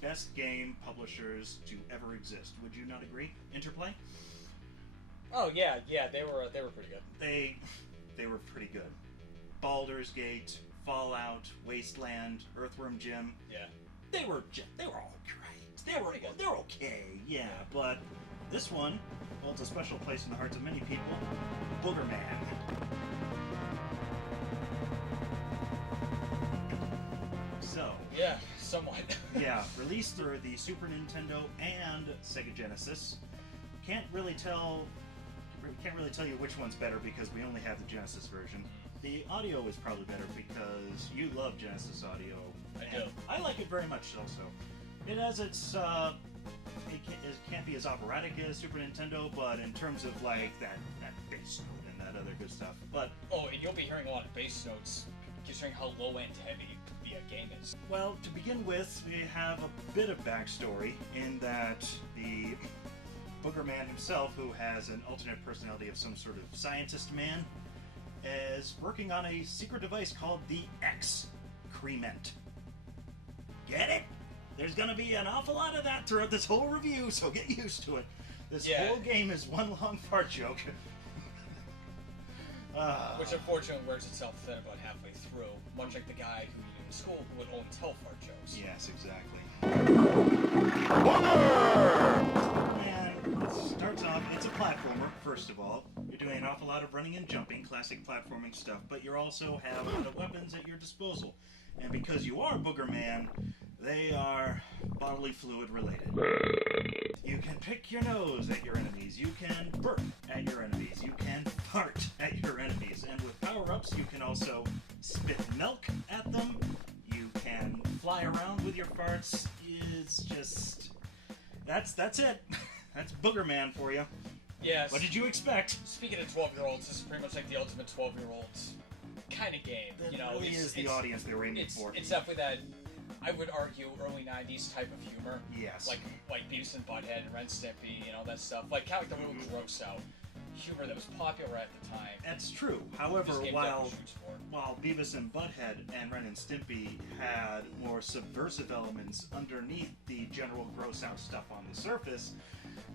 Best game publishers to ever exist. Would you not agree? Interplay? Oh yeah, they were pretty good. They were pretty good. Baldur's Gate, Fallout, Wasteland, Earthworm Jim. Yeah. They were all great. They were okay. Yeah, but this one holds a special place in the hearts of many people. Boogerman. So. Yeah, somewhat. Yeah, released through the Super Nintendo and Sega Genesis. Can't really tell you which one's better because we only have the Genesis version. The audio is probably better because you love Genesis audio. I do. I like it very much also. It has its it can't be as operatic as Super Nintendo, but in terms of like that bass note and that other good stuff. But and you'll be hearing a lot of bass notes considering how low end heavy the game is. Well, to begin with, we have a bit of backstory in that the Boogerman himself, who has an alternate personality of some sort of scientist man, is working on a secret device called the Excrement. Get it? There's gonna be an awful lot of that throughout this whole review, so get used to it. This whole game is one long fart joke. Which unfortunately wears itself thin about halfway through, much like the guy who you knew in school who would only tell fart jokes. Yes, exactly. And it starts off, it's a platformer, first of all. You're doing an awful lot of running and jumping, classic platforming stuff, but you also have a lot of weapons at your disposal. And because you are Boogerman, they are bodily fluid related. You can pick your nose at your enemies, you can burp at your enemies, you can fart at your enemies, and with power-ups you can also spit milk at them, you can fly around with your farts. It's just... That's it. That's Boogerman for you. Yes. What did you expect? Speaking of 12-year-olds, this is pretty much like the ultimate 12-year-olds kind of game. That really is the audience they were aiming for. It's definitely that, I would argue, early 90s type of humor. Yes. Like Beavis and Butthead and Ren Stimpy, that stuff. Like kind of like the little gross out humor that was popular at the time. That's true. However, while Beavis and Butthead and Ren and Stimpy had more subversive elements underneath the general gross out stuff on the surface,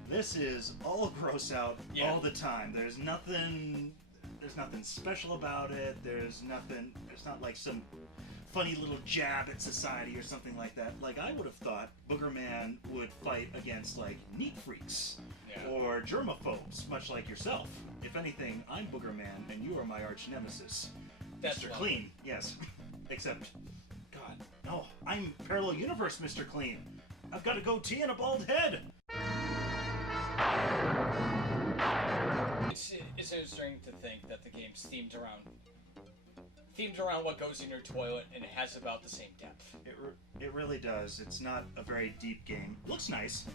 this is all gross out all the time. There's nothing special about it. There's not like some funny little jab at society or something like that. Like, I would have thought Boogerman would fight against, like, neat freaks or germaphobes, much like yourself. If anything, I'm Boogerman and you are my arch nemesis. Mr. Clean, yes. Except, God, no, I'm Parallel Universe Mr. Clean. I've got a goatee and a bald head. It's interesting to think that the game's themed around what goes in your toilet, and it has about the same depth. It really does. It's not a very deep game. Looks nice.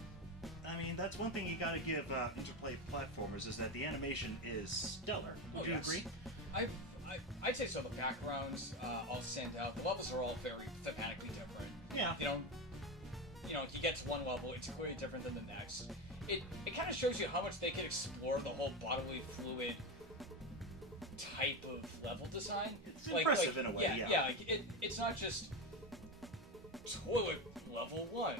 I mean, that's one thing you gotta give Interplay platformers, is that the animation is stellar. Would you agree? I'd say so. The backgrounds all stand out. The levels are all very thematically different. Yeah. You get to one level, it's clearly different than the next. It kind of shows you how much they can explore the whole bodily fluid type of level design. It's impressive in a way, yeah. It's not just toilet level 1,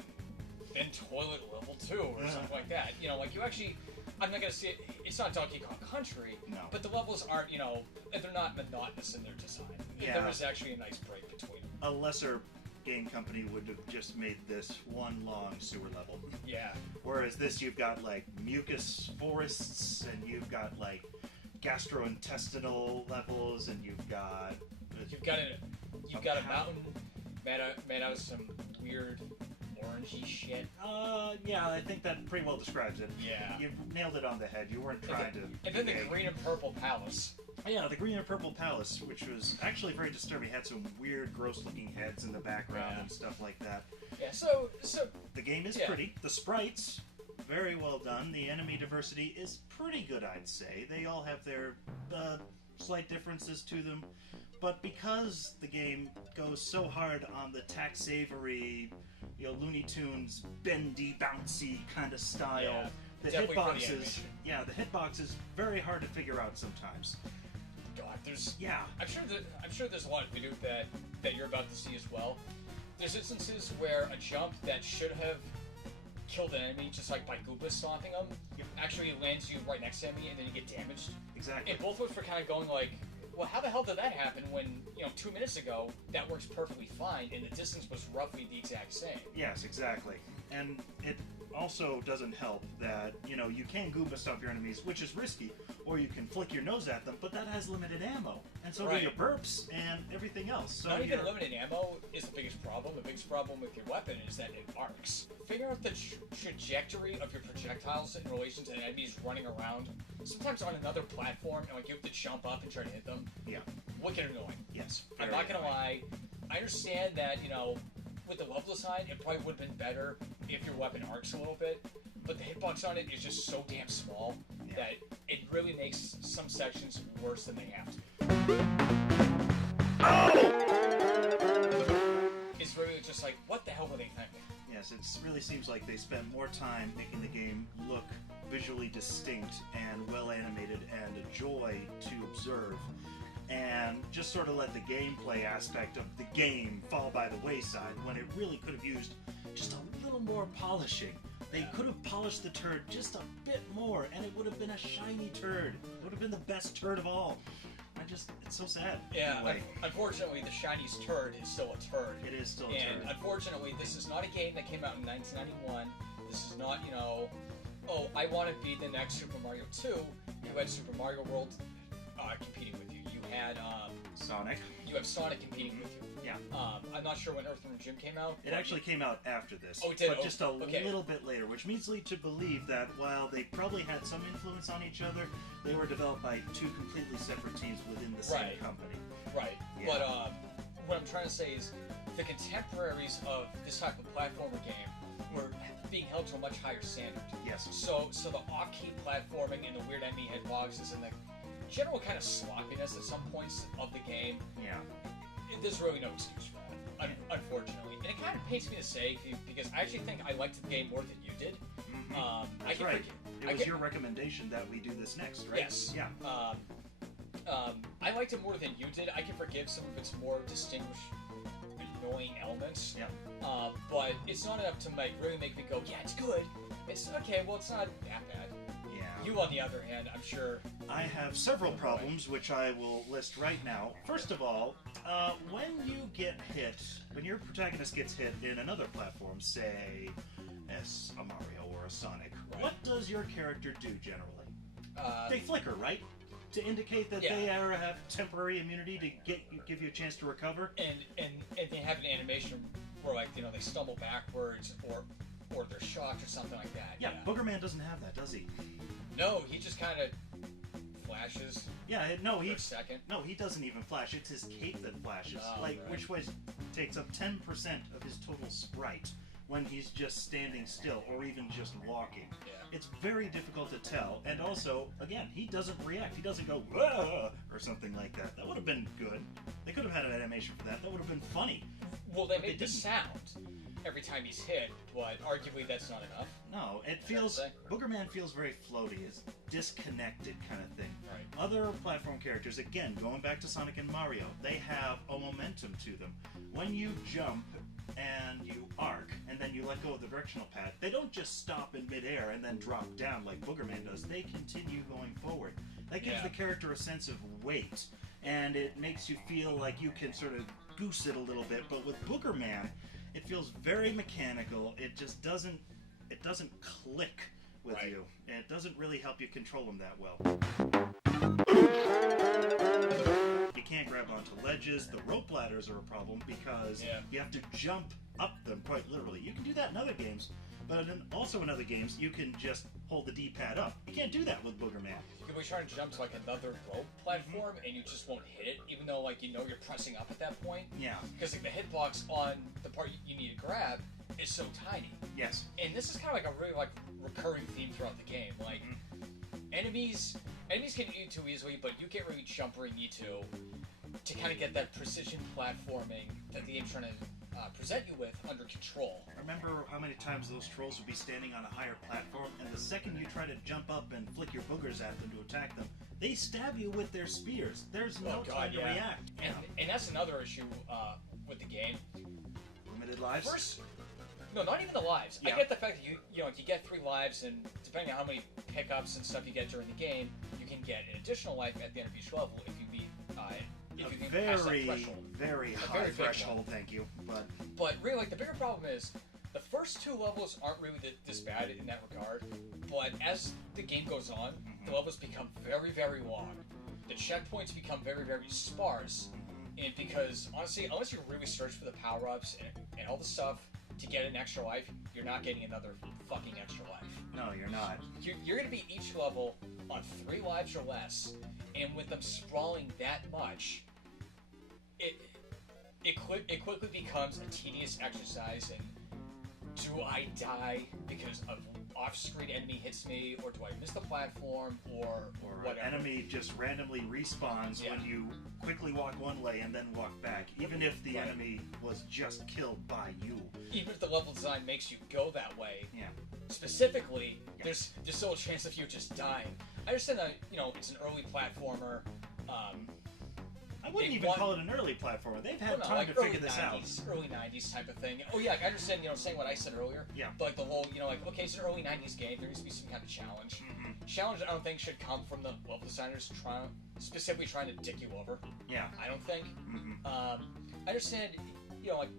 then toilet level 2, or something like that. You actually, I'm not gonna say it's not Donkey Kong Country, but the levels aren't, they're not monotonous in their design. Yeah. There is actually a nice break between them. A lesser game company would have just made this one long sewer level. Yeah. Whereas this, you've got like mucus forests, and you've got like gastrointestinal levels, and you've got a mountain made out of some weird orangey shit. Yeah, I think that pretty well describes it. Yeah. You nailed it on the head. You weren't trying to. And then the green and purple palace. Yeah, the Green and Purple Palace, which was actually very disturbing, had some weird, gross-looking heads in the background and stuff like that. Yeah, so the game is pretty. The sprites, very well done. The enemy diversity is pretty good, I'd say. They all have their slight differences to them, but because the game goes so hard on the tax-savory, Looney Tunes, bendy, bouncy kind of style, the hitboxes, the hitbox is very hard to figure out sometimes. God, I'm sure there's a lot of video that you're about to see as well. There's instances where a jump that should have killed an enemy just like by Goomba stomping them actually lands you right next to the enemy and then you get damaged. Exactly. And both of us were kind of going like, well, how the hell did that happen when 2 minutes ago that works perfectly fine and the distance was roughly the exact same? Yes, exactly. And it also doesn't help that, you can Goomba stomp your enemies, which is risky, or you can flick your nose at them, but that has limited ammo. And so do your burps and everything else. So not even limited ammo is the biggest problem. The biggest problem with your weapon is that it arcs. Figure out the trajectory of your projectiles in relation to enemies running around, sometimes on another platform, and you have to jump up and try to hit them. Yeah. Wicked annoying. Yes. I'm not gonna lie. I understand that, with the level design, it probably would have been better if your weapon arcs a little bit, but the hitbox on it is just so damn small that it really makes some sections worse than they have to. It's really just like, what the hell were they thinking? Yes, it really seems like they spent more time making the game look visually distinct and well animated and a joy to observe, and just sort of let the gameplay aspect of the game fall by the wayside when it really could have used just a little more polishing. They could have polished the turd just a bit more, and it would have been a shiny turd. It would have been the best turd of all. It's so sad. Yeah, anyway. Unfortunately, the shiniest turd is still a turd. It is still a turd. And unfortunately, this is not a game that came out in 1991. This is not, I want to be the next Super Mario 2. You had Super Mario World competing with you. You had Sonic. You have Sonic competing with you. Yeah. I'm not sure when Earthworm Jim came out. It actually came out after this. Oh, it did? But just a little bit later, which leads me to believe that while they probably had some influence on each other, they were developed by two completely separate teams within the same company. Right. Yeah. But what I'm trying to say is the contemporaries of this type of platformer game were being held to a much higher standard. Yes. So the off-key platforming and the weird enemy hitboxes and the general kind of sloppiness at some points of the game. Yeah. There's really no excuse for that, unfortunately. And it kind of pains me to say, because I actually think I liked the game more than you did. Mm-hmm. That's right. It was your recommendation that we do this next, right? Yes. Yeah. I liked it more than you did. I can forgive some of its more distinguished, annoying elements. Yeah. But it's not enough to really make me go, yeah, it's good. It's okay, well, it's not that bad. Yeah. You, on the other hand, I'm sure... I have several problems, which I will list right now. First of all, when you get hit, when your protagonist gets hit in another platform, say a Mario or a Sonic, what does your character do generally? They flicker, right? To indicate that they have temporary immunity to give you a chance to recover. And they have an animation where, they stumble backwards or they're shocked or something like that. Yeah, Boogerman doesn't have that, does he? No, he just kind of flashes. Yeah, no, for a second. No, he doesn't even flash. It's his cape that flashes. Which takes up 10% of his total sprite when he's just standing still or even just walking. Yeah. It's very difficult to tell. And also, again, he doesn't react. He doesn't go, whoa, or something like that. That would have been good. They could have had an animation for that. That would have been funny. Well, they made the sound every time he's hit, but arguably that's not enough. No, it feels... Boogerman feels very floaty. It's disconnected kind of thing. Right. Other platform characters, again, going back to Sonic and Mario, they have a momentum to them. When you jump and you arc, and then you let go of the directional pad, they don't just stop in midair and then drop down like Boogerman does. They continue going forward. That gives the character a sense of weight, and it makes you feel like you can sort of goose it a little bit. But with Boogerman, it feels very mechanical. It just doesn't click with you, and it doesn't really help you control them that well. You can't grab onto ledges. The rope ladders are a problem because you have to jump up them, quite literally. You can do that in other games, But also in other games, you can just hold the D-pad up. You can't do that with Boogerman. You'll be trying to jump to like another rope platform, and you just won't hit it, even though like you know you're pressing up at that point. Yeah. Because like the hitbox on the part you need to grab is so tiny. Yes. And this is kind of like a really like recurring theme throughout the game. Like enemies can eat you too easily, but you can't really jump where you need to kind of get that precision platforming that the game's trying to present you with under control. Remember how many times those trolls would be standing on a higher platform, and the second you try to jump up and flick your boogers at them to attack them, they stab you with their spears. There's no time to react. And that's another issue with the game. Limited lives? First, no, not even the lives. I get the fact that you get 3 lives, and depending on how many pickups and stuff you get during the game, you can get an additional life at the end of each level if you meet very high threshold, thank you. But really, like, the bigger problem is the first 2 levels aren't really this bad in that regard, but as the game goes on, the levels become very, very long. The checkpoints become very, very sparse, and because, honestly, unless you really search for the power-ups and all the stuff to get an extra life, you're not getting another fucking extra life. No, you're not. You're going to beat each level on 3 lives or less, and with them sprawling that much, it quickly becomes a tedious exercise. And do I die because an off-screen enemy hits me, or do I miss the platform, or whatever? An enemy just randomly respawns when you quickly walk one way and then walk back, even if the enemy was just killed by you. Even if the level design makes you go that way. Yeah. Specifically, there's still a chance of you just dying. I understand that it's an early platformer. I wouldn't even call it an early platformer. They've had time to figure this out. Early 90s type of thing. Oh yeah, I understand, saying what I said earlier. Yeah. But like the whole, okay, it's an early 90s game. There needs to be some kind of challenge. Challenge, I don't think, should come from the level designers specifically trying to dick you over. Yeah. I don't think. I understand, like,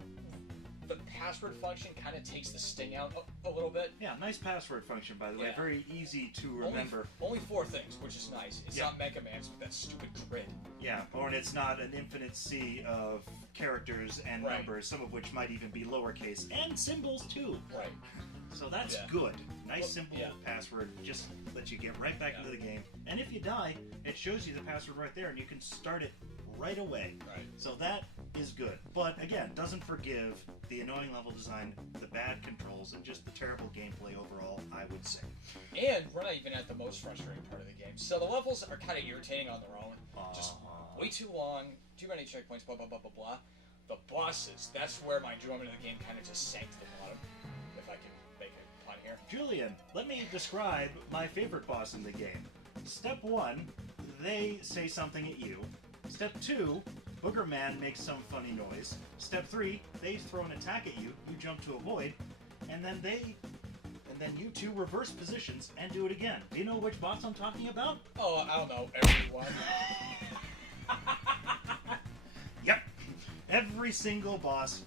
the password function kind of takes the sting out a little bit. Yeah, nice password function, by the way. Very easy to remember. Only 4 things, which is nice. It's not Mega Man's with that stupid grid. Yeah, or it's not an infinite sea of characters and numbers, some of which might even be lowercase, and symbols too. Right. So that's good. Nice, simple password, just lets you get right back into the game. And if you die, it shows you the password right there, and you can start it right away. Right. So that is good. But again, doesn't forgive the annoying level design, the bad controls, and just the terrible gameplay overall, I would say. And we're not even at the most frustrating part of the game. So the levels are kind of irritating on their own. Just way too long, too many checkpoints, blah, blah, blah, blah, blah. The bosses, that's where my enjoyment of the game kind of just sank to the bottom, if I can make a pun here. Julian, let me describe my favorite boss in the game. Step 1, they say something at you. Step 2, Boogerman makes some funny noise. Step 3, they throw an attack at you, you jump to avoid, and then you 2 reverse positions and do it again. Do you know which boss I'm talking about? Oh, I don't know, everyone. Yep. Every single boss,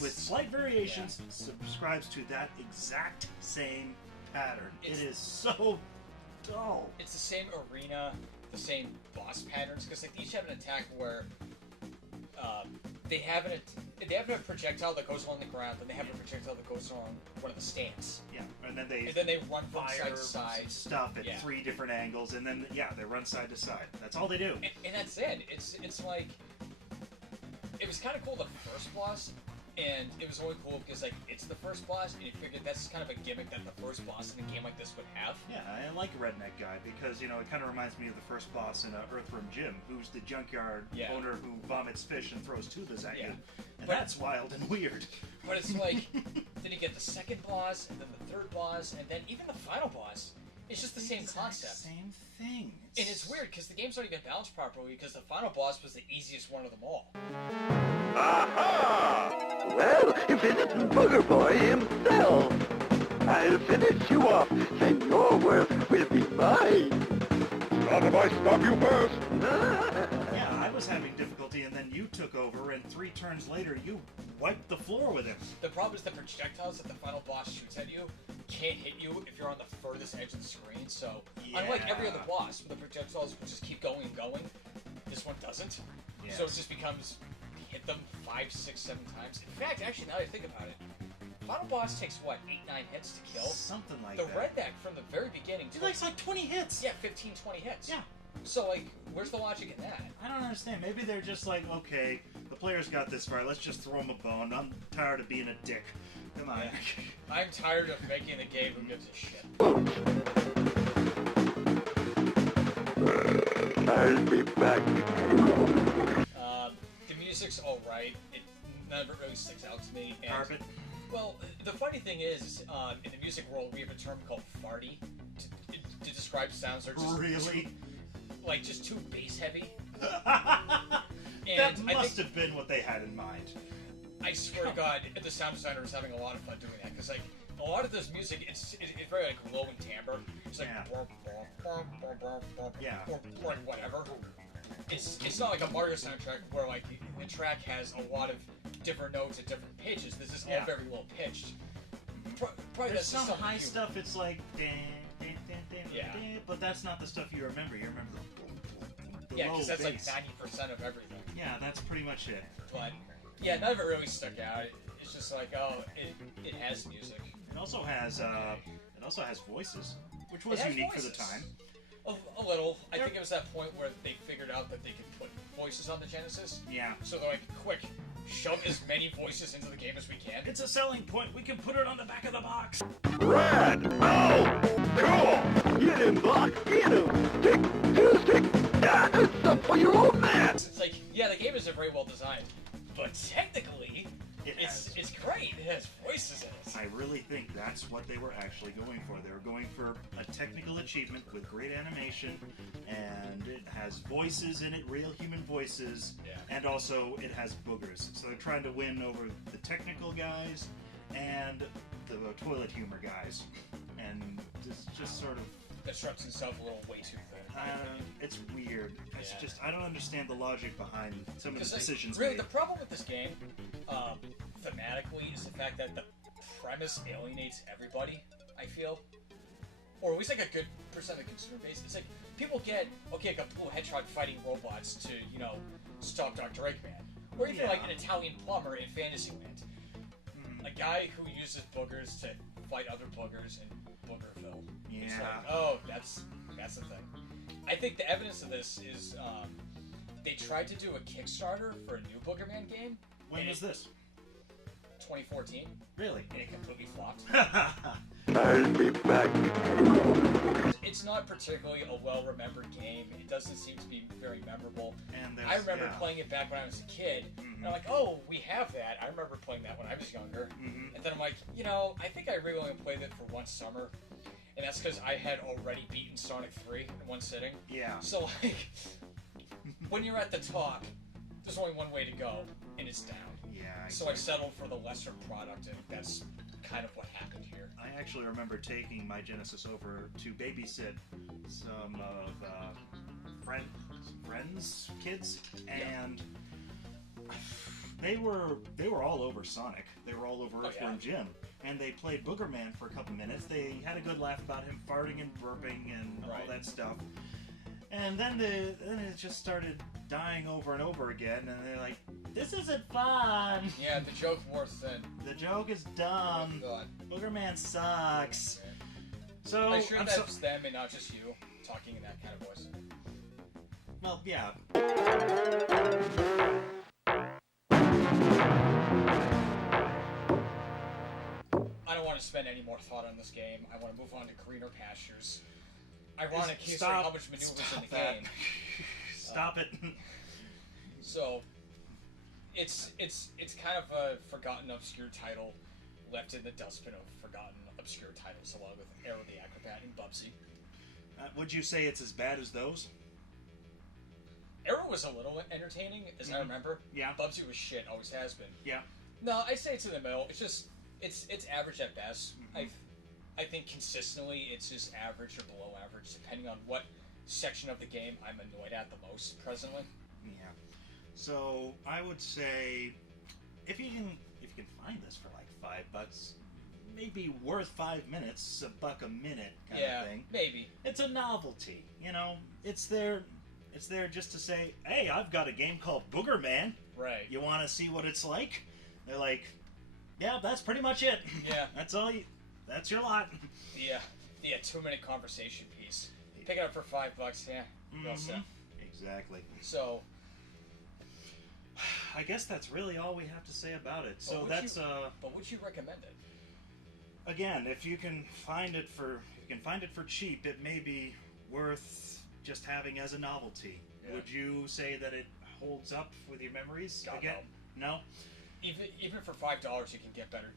with slight variations, subscribes to that exact same pattern. It is so dull. It's the same arena, the same boss patterns, because like, they each have an attack where they have a projectile that goes along the ground, then they have a projectile that goes along one of the stands. Yeah, and then they run from side to side. Stuff at 3 different angles, and then they run side to side. That's all they do. And that's it. It's like, it was kind of cool the first boss, and it was only cool because like it's the first boss, and you figured that's kind of a gimmick that the first boss in a game like this would have. Yeah, I like Redneck Guy because it kind of reminds me of the first boss in Earthworm Jim, who's the junkyard owner who vomits fish and throws tubas at you, and that's wild and weird. But it's like, then you get the second boss, and then the third boss, and then even the final boss. It's just the same concept. Same thing. And it's weird because the game's not even balanced properly because the final boss was the easiest one of them all. Aha! Well, if it's Booger Boy himself, I'll finish you off, then your worth will be mine. Not if I stop you first. Yeah, I was having difficulty, and then you took over, and 3 turns later, you wiped the floor with him. The problem is the projectiles that the final boss shoots at you can't hit you if you're on the furthest edge of the screen, so unlike every other boss, where the projectiles will just keep going and going, this one doesn't. Yes. So it just becomes, hit them 5, 6, 7 times. In fact, actually, now that I think about it, final boss takes, what, 8-9 hits to kill? Something like the that. The redneck from the very beginning He likes like 20 hits. Yeah, 15, 20 hits. Yeah. So, like, where's the logic in that? I don't understand. Maybe they're just like, okay, the players got this far. Let's just throw them a bone. I'm tired of being a dick. Come on. Yeah. I'm tired of making the game who gives a shit. I'll be back. The music's alright. None of it really sticks out to me. And, Carpet? Well, the funny thing is, in the music world, we have a term called farty to describe sounds that are just... Really? Just too bass heavy. That must have been what they had in mind. I swear to God, the sound designer was having a lot of fun doing that, because, like, a lot of this music, it's very, like, low in timbre. It's like... Yeah. Or like, whatever. It's not like a Mario soundtrack where, like, the track has a lot of different notes at different pitches. This is all very low pitched. Probably There's that's some high stuff, it's like... Yeah. But that's not the stuff you remember. You remember the yeah, low because that's bass. like 90% of everything. Yeah, that's pretty much it. But, yeah, none of it really stuck out. It's just like, oh, it has music. It also has voices, which was unique for the time. A little. I think it was that point where they figured out that they could put voices on the Genesis. Yeah. So they're like, quick, shove as many voices into the game as we can. It's a selling point. We can put it on the back of the box. Rad! Oh! Cool! Get him, Buck! Get him! Stick to the stick! Yeah, that's stuff for your old man! It's like, yeah, the game isn't very well designed, but technically, it's great. It has voices in it. I really think that's what they were actually going for. They were going for a technical achievement with great animation, and it has voices in it, real human voices, and also it has boogers. So they're trying to win over the technical guys and the toilet humor guys. And it's just sort of... It stretches itself a little way too thin. It's weird. It's just, I don't understand the logic behind some of the decisions really, made. the problem with this game, thematically, is the fact that the premise alienates everybody, I feel. Or at least like a good percent of the consumer base. It's like, people get, okay, I got Blue Hedgehog fighting robots to, stop Dr. Eggman. Or even like an Italian plumber in Fantasyland. A guy who uses boogers to fight other boogers in Boogerville. Yeah. It's like, oh, that's the thing. I think the evidence of this is they tried to do a Kickstarter for a new Boogerman game. When was this? 2014. Really? And it completely flopped. I'll be back. It's not particularly a well-remembered game. It doesn't seem to be very memorable. And I remember playing it back when I was a kid. And I'm like, oh, we have that. I remember playing that when I was younger. And then I'm like, I think I really only played it for one summer. And that's because I had already beaten Sonic 3 in one sitting. Yeah. So, like, when you're at the top, there's only one way to go, and it's down. Yeah. So I settled for the lesser product, and that's kind of what happened here. I actually remember taking my Genesis over to babysit some of friends' kids, and they were all over Sonic. They were all over Earthworm Jim, and they played Boogerman for a couple minutes. They had a good laugh about him farting and burping and all that stuff. And then it just started dying over and over again, and they're like, "This isn't fun." Yeah, the joke wore thin. The joke is dumb. Boogerman sucks. Yeah. So I'm sure that's them and not just you talking in that kind of voice. Well, yeah. I don't want to spend any more thought on this game. I want to move on to greener pastures. Ironic considering how much maneuvers in the game. Stop it. So, it's kind of a forgotten obscure title left in the dustbin of forgotten obscure titles, along with Arrow the Acrobat and Bubsy. Would you say it's as bad as those? Arrow was a little entertaining, as I remember. Yeah. Bubsy was shit, always has been. Yeah. No, I'd say it's in the middle. It's just, it's average at best. I think consistently it's just average or below average, depending on what section of the game I'm annoyed at the most presently. Yeah. So I would say, if you can find this for like $5, maybe worth 5 minutes, $1 a minute kind of thing. Maybe. It's a novelty, It's there just to say, hey, I've got a game called Boogerman. Right. You want to see what it's like? They're like, Yeah, that's pretty much it. Yeah. That's all you... That's your lot. Yeah. Yeah, 2-minute conversation piece. Pick it up for $5, yeah. Well said. Exactly. So... I guess that's really all we have to say about it. So But would you recommend it? Again, if you can find it for cheap, it may be worth just having as a novelty. Yeah. Would you say that it holds up with your memories? God, again? No. Even for $5, you can get better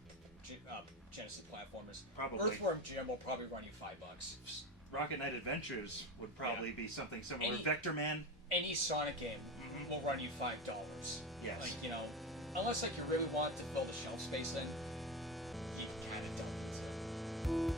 Genesis platformers. Probably. Earthworm Jim will probably run you $5. Rocket Knight Adventures would probably be something similar. Vector Man. Any Sonic game will run you $5. Yes. Like, you know, unless like you really want to fill the shelf space in, you kind of don't need to.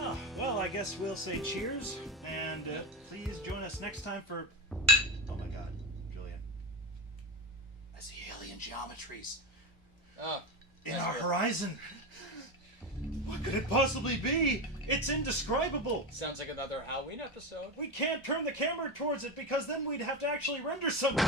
Oh, well, I guess we'll say cheers, and please join us next time for... Oh my god, Julian. I see alien geometries. In our horizon. What could it possibly be? It's indescribable. Sounds like another Halloween episode. We can't turn the camera towards it because then we'd have to actually render something.